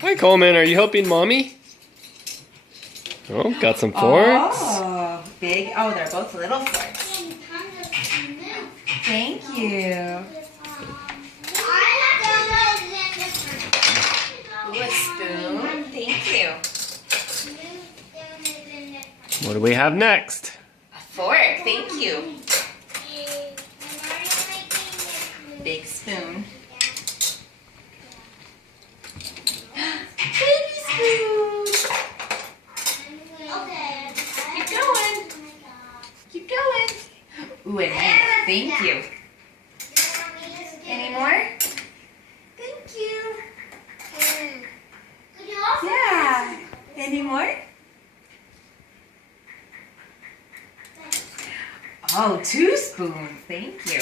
Hi, Coleman. Are you helping Mommy? Oh, got some forks. Oh, big. Oh, they're both little forks. Thank you. Ooh, a spoon. Thank you. What do we have next? A fork. Thank you. Big spoon. Baby spoon. Keep going. Keep going. Ooh, a knife. Thank you. Any more? Thank you. Yeah. Any more? Oh, 2 spoons. Thank you.